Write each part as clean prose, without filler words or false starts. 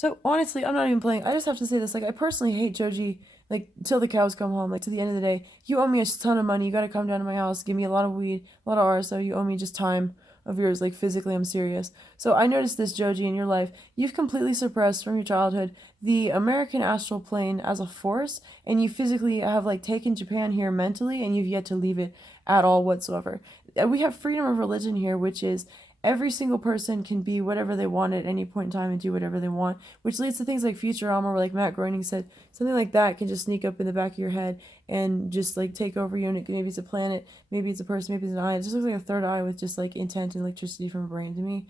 So honestly, I'm not even playing. I just have to say this. Like, I personally hate Joji. Like, till the cows come home. Like, to the end of the day, you owe me a ton of money. You got to come down to my house, give me a lot of weed, a lot of RSO. You owe me just time of yours. Like, physically, I'm serious. So I noticed this, Joji, in your life. You've completely suppressed from your childhood the American astral plane as a force, and you physically have like taken Japan here mentally, and you've yet to leave it at all whatsoever. We have freedom of religion here, which is every single person can be whatever they want at any point in time and do whatever they want, which leads to things like Futurama, where like Matt Groening said, something like that can just sneak up in the back of your head and just like take over you. And maybe it's a planet, maybe it's a person, maybe it's an eye. It just looks like a third eye with just like intent and electricity from a brain to me,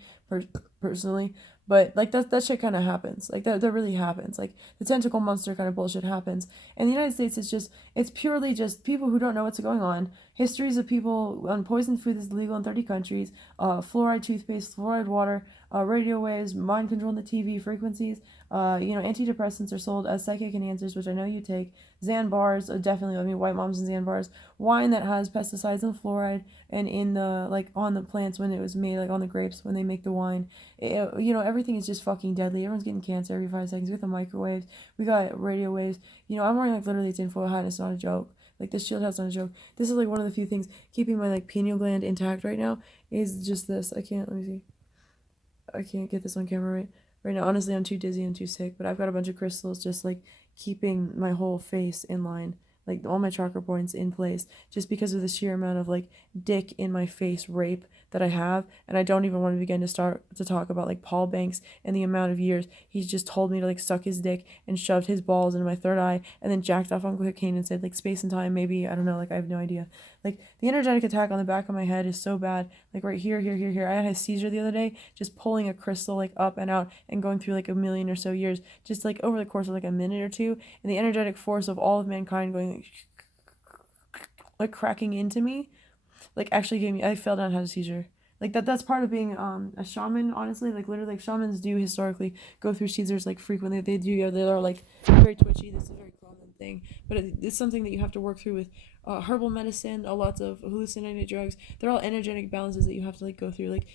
personally. But like that shit kind of happens. Like that really happens. Like the tentacle monster kind of bullshit happens. And the United States is just, it's purely just people who don't know what's going on. Histories of people on poisoned food that's illegal in 30 countries, fluoride toothpaste, fluoride water, radio waves, mind control in the TV frequencies. Antidepressants are sold as psychic enhancers, which I know you take. Xan bars, definitely. I mean, white moms and Xan bars. Wine that has pesticides and fluoride, and in the like on the plants when it was made, like on the grapes when they make the wine. Everything is just fucking deadly. Everyone's getting cancer every 5 seconds. We got the microwaves. We got radio waves. I'm wearing like literally a tinfoil hat. And it's not a joke. Like this shield hat's not a joke. This is like one of the few things keeping my like pineal gland intact right now is just this. I can't. Let me see. I can't get this on camera right now. Honestly, I'm too dizzy and too sick. But I've got a bunch of crystals just like keeping my whole face in line, like all my chakra points in place, just because of the sheer amount of like dick in my face rape that I have. And I don't even want to begin to start to talk about like Paul Banks and the amount of years he's just told me to like suck his dick and shoved his balls into my third eye and then jacked off on cocaine and said like space and time, maybe, I don't know, like I have no idea. Like the energetic attack on the back of my head is so bad. Like right here, here, here, here. I had a seizure the other day, just pulling a crystal like up and out and going through like a million or so years, just like over the course of like a minute or two, and the energetic force of all of mankind going like cracking into me, like actually gave me. I fell down, had a seizure. Like that's part of being a shaman, honestly. Like literally, like shamans do historically go through seizures like frequently. They do. Yeah, they are like very twitchy. This is a very common thing, but it's something that you have to work through with herbal medicine, lots of hallucinogenic drugs. They're all energetic balances that you have to like go through. Like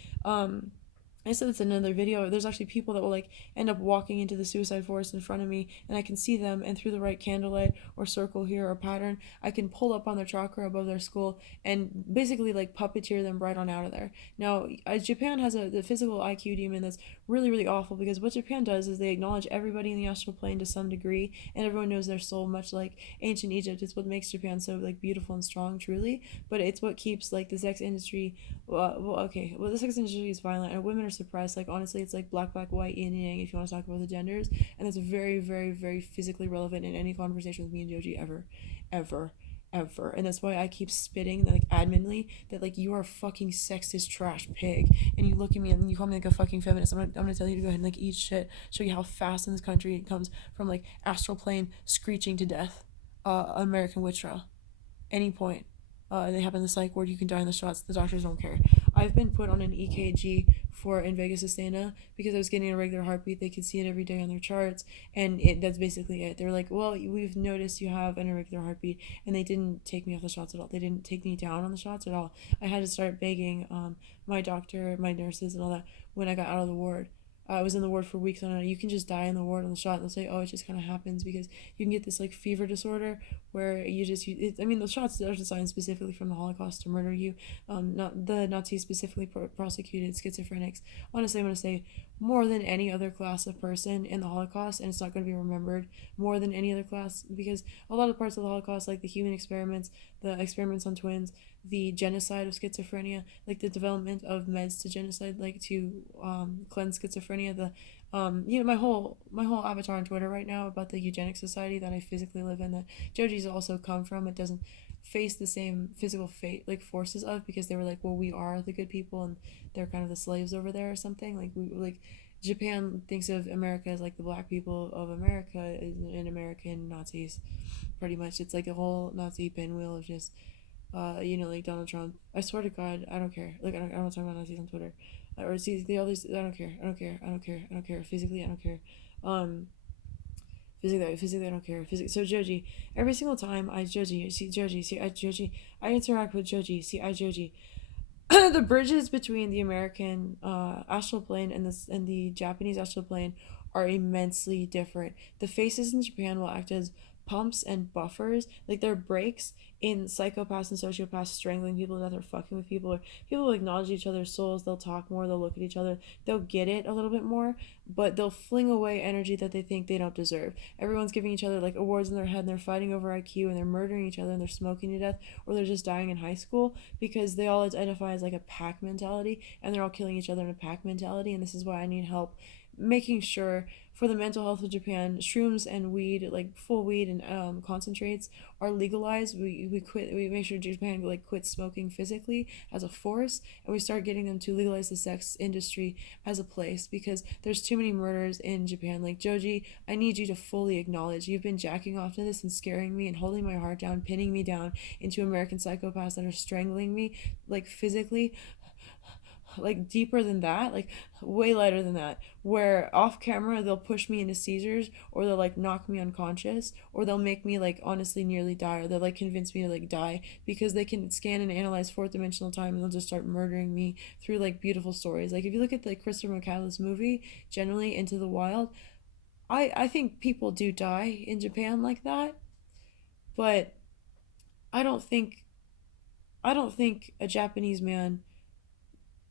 I said this in another video. There's actually people that will like end up walking into the suicide forest in front of me, and I can see them, and through the right candlelight or circle here or pattern, I can pull up on their chakra above their skull and basically like puppeteer them right on out of there. Now, Japan has the physical IQ demon that's really really awful, because what Japan does is they acknowledge everybody in the astral plane to some degree, and everyone knows their soul, much like ancient Egypt. It's what makes Japan so like beautiful and strong, truly. But it's what keeps like the sex industry. The sex industry is violent, and women are suppressed. Like honestly, it's like black, white, yin, yang. If you want to talk about the genders, and that's very, very, very physically relevant in any conversation with me and Joji ever, ever, ever. And that's why I keep spitting like adminly that like you are a fucking sexist trash pig, and you look at me and you call me like a fucking feminist. I'm gonna tell you to go ahead and like eat shit. Show you how fast in this country it comes from like astral plane screeching to death. American witch trial. Any point. They have in the psych ward, you can die in the shots. The doctors don't care. I've been put on an EKG for Invega Sustenna because I was getting a regular heartbeat. They could see it every day on their charts, and that's basically it. They're like, well, we've noticed you have an irregular heartbeat, and they didn't take me off the shots at all. They didn't take me down on the shots at all. I had to start begging my doctor, my nurses, and all that when I got out of the ward. I was in the ward for weeks on end. You can just die in the ward on the shot. And they'll say, oh, it just kind of happens because you can get this like fever disorder where I mean, the shots are designed specifically from the Holocaust to murder you. Not the Nazis specifically prosecuted schizophrenics. Honestly, I'm gonna say more than any other class of person in the Holocaust, and it's not gonna be remembered more than any other class, because a lot of parts of the Holocaust, like the human experiments, the experiments on twins, the genocide of schizophrenia, like the development of meds to genocide, like to cleanse schizophrenia. My whole avatar on Twitter right now about the eugenics society that I physically live in, that Joji's also come from. It doesn't face the same physical fate like forces of, because they were like, well, we are the good people and they're kind of the slaves over there or something. Like we like Japan thinks of America as like the black people of America and American Nazis, pretty much. It's like a whole Nazi pinwheel of just like Donald Trump. I swear to God, I don't care. Like I don't talk about Nazis on Twitter, or see the others. I don't care. I don't care. I don't care. I don't care. Physically, I don't care. Um, physically, I don't care. So Joji, every single time I interact with Joji. See, I Joji. The bridges between the American astral plane and the Japanese astral plane are immensely different. The faces in Japan will act as pumps and buffers, like they're brakes in psychopaths and sociopaths strangling people to death or fucking with people, or people will acknowledge each other's souls, they'll talk more, they'll look at each other, they'll get it a little bit more, but they'll fling away energy that they think they don't deserve. Everyone's giving each other like awards in their head and they're fighting over IQ and they're murdering each other and they're smoking to death or they're just dying in high school because they all identify as like a pack mentality and they're all killing each other in a pack mentality. And this is why I need help making sure for the mental health of Japan, shrooms and weed, like full weed and concentrates, are legalized. We make sure Japan like quits smoking physically as a force, and we start getting them to legalize the sex industry as a place because there's too many murders in Japan. Like Joji, I need you to fully acknowledge you've been jacking off to this and scaring me and holding my heart down, pinning me down into American psychopaths that are strangling me like physically, like deeper than that, like way lighter than that, where off camera they'll push me into seizures or they'll like knock me unconscious or they'll make me like honestly nearly die or they'll like convince me to like die because they can scan and analyze fourth dimensional time and they'll just start murdering me through like beautiful stories. Like if you look at the Christopher McCandless movie, generally Into the Wild, I think people do die in Japan like that, but I don't think I don't think a Japanese man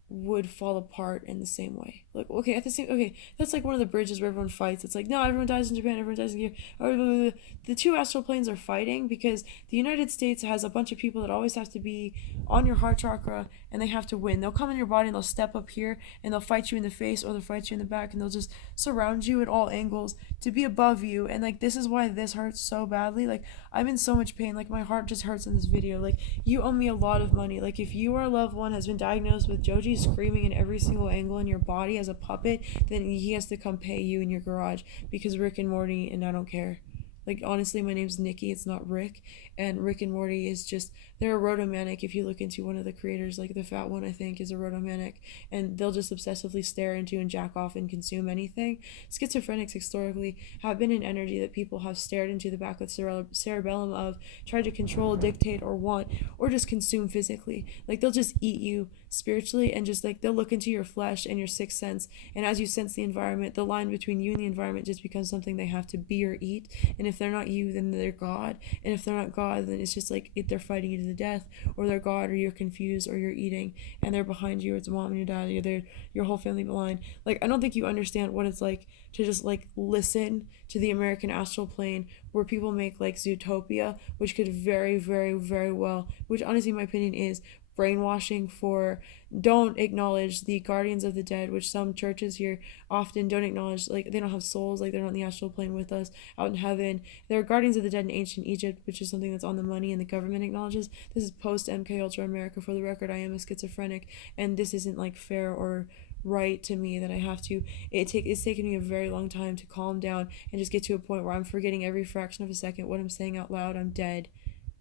would fall apart in the same way. Like, okay, at the same, okay, that's like one of the bridges where everyone fights. It's like, no, everyone dies in Japan, everyone dies in here. The two astral planes are fighting because the United States has a bunch of people that always have to be on your heart chakra and they have to win. They'll come in your body and they'll step up here and they'll fight you in the face or they'll fight you in the back and they'll just surround you at all angles to be above you. And like, this is why this hurts so badly. Like, I'm in so much pain. Like, my heart just hurts in this video. Like, you owe me a lot of money. Like, if you or a loved one has been diagnosed with Joji screaming in every single angle in your body as a puppet, then he has to come pay you in your garage because Rick and Morty and I don't care. Like, honestly, my name's Nikki, it's not Rick. And Rick and Morty is just, they're a rotomanic. If you look into one of the creators, like the fat one, I think, is a rotomanic. And they'll just obsessively stare into and jack off and consume anything. Schizophrenics historically have been an energy that people have stared into the back of the cerebellum of, tried to control, dictate, or want, or just consume physically. Like, they'll just eat you spiritually and just like, they'll look into your flesh and your sixth sense. And as you sense the environment, the line between you and the environment just becomes something they have to be or eat. And if they're not you, then they're God. And if they're not God, then it's just like if they're fighting you to the death, or they're God, or you're confused, or you're eating, and they're behind you, or it's mom and your dad, or they're your whole family line. Like, I don't think you understand what it's like to just like listen to the American astral plane where people make like Zootopia, which could very, very, very well, which honestly, in my opinion, is brainwashing for don't acknowledge the guardians of the dead, which some churches here often don't acknowledge. Like, they don't have souls, like they're not in the astral plane with us out in heaven. They're guardians of the dead in ancient Egypt, which is something that's on the money and the government acknowledges. This is post MK Ultra America. For the record, I am a schizophrenic and this isn't like fair or right to me that I have to. It's taken me a very long time to calm down and just get to a point where I'm forgetting every fraction of a second what I'm saying out loud. I'm dead.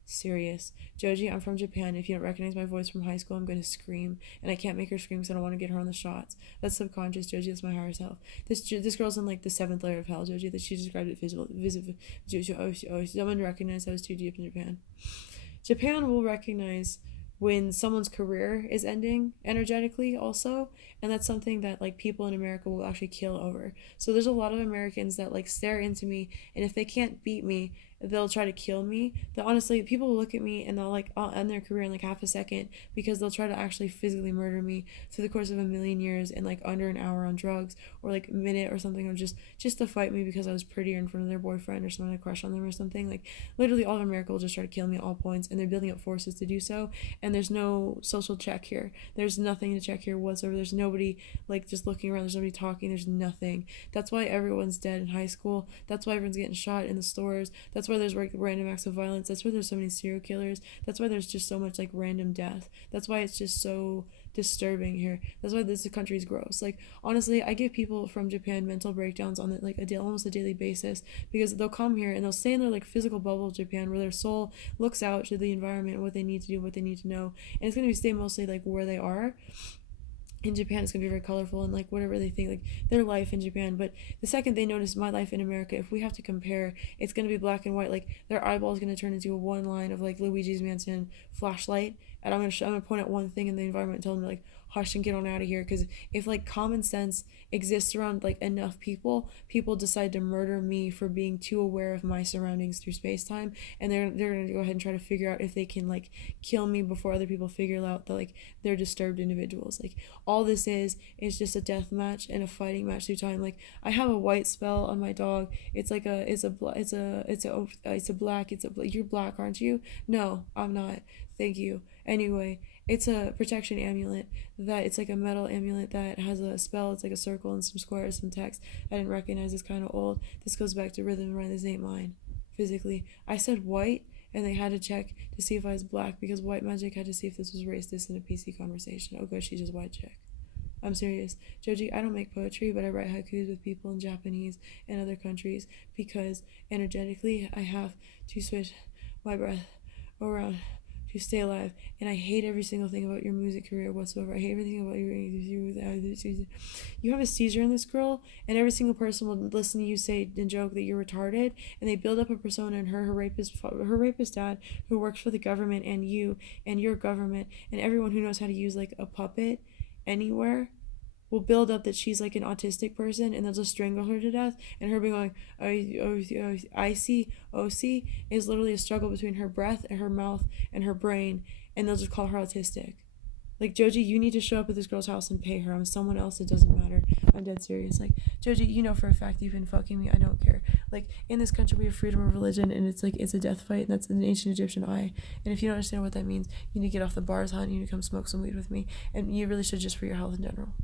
Serious. Joji, I'm from Japan. If you don't recognize my voice from high school, I'm going to scream. And I can't make her scream because I don't want to get her on the shots. That's subconscious, Joji. That's my higher self. This girl's in like the seventh layer of hell, Joji. That she described it someone recognized I was too deep in Japan. Japan will recognize when someone's career is ending energetically also, and that's something that like people in America will actually kill over. So there's a lot of Americans that like stare into me, and if they can't beat me, they'll try to kill me. That honestly, people will look at me and they'll like, I'll end their career in like half a second because they'll try to actually physically murder me through the course of a million years in like under an hour on drugs or like a minute or something, or just to fight me because I was prettier in front of their boyfriend or someone had a crush on them or something. Like, literally all of America will just try to kill me at all points, and they're building up forces to do so. And there's no social check here. There's nothing to check here whatsoever. There's nobody like just looking around. There's nobody talking. There's nothing. That's why everyone's dead in high school. That's why everyone's getting shot in the stores. That's why there's like random acts of violence. That's why there's so many serial killers. That's why there's just so much like random death. That's why it's just so disturbing here. That's why this country's gross. Like, honestly, I give people from Japan mental breakdowns on like almost a daily basis because they'll come here and they'll stay in their like physical bubble of Japan where their soul looks out to the environment, what they need to do, what they need to know, and it's gonna be stay mostly like where they are. In Japan, it's gonna be very colorful and like whatever they think, like their life in Japan. But the second they notice my life in America, if we have to compare, it's gonna be black and white. Like, their eyeball is gonna turn into a one line of like Luigi's Mansion flashlight, and I'm gonna point at one thing in the environment and tell them to like hush and get on out of here. Because if like common sense exists around like enough people decide to murder me for being too aware of my surroundings through space-time, and they're gonna go ahead and try to figure out if they can like kill me before other people figure out that like they're disturbed individuals. Like all this is just a death match and a fighting match through time. Like I have a white spell on my dog. It's like you're black, aren't you? No, I'm not. Thank you. Anyway, it's a protection amulet that it's like a metal amulet that has a spell. It's like a circle and some squares, some text. I didn't recognize. It's kind of old. This goes back to Rhythm and Rhyme. This ain't mine. Physically, I said white, and they had to check to see if I was black because White Magic had to see if this was racist in a PC conversation. Oh, good, she's just white chick. I'm serious. Joji, I don't make poetry, but I write haikus with people in Japanese and other countries because energetically I have to switch my breath around to stay alive. And I hate every single thing about your music career whatsoever. I hate everything about you. You have a seizure in this girl, and every single person will listen to you say and joke that you're retarded, and they build up a persona in her rapist dad who works for the government, and you and your government, and everyone who knows how to use like a puppet anywhere will build up that she's like an autistic person, and they'll just strangle her to death, and her being like OC is literally a struggle between her breath and her mouth and her brain, and they'll just call her autistic. Like, Joji, you need to show up at this girl's house and pay her. I'm someone else, it doesn't matter. I'm dead serious. Like, Joji, you know for a fact you've been fucking me. I don't care. Like, in this country we have freedom of religion, and it's like, it's a death fight, and that's an ancient Egyptian eye. And if you don't understand what that means, you need to get off the bars, huh? And you need to come smoke some weed with me. And you really should, just for your health in general.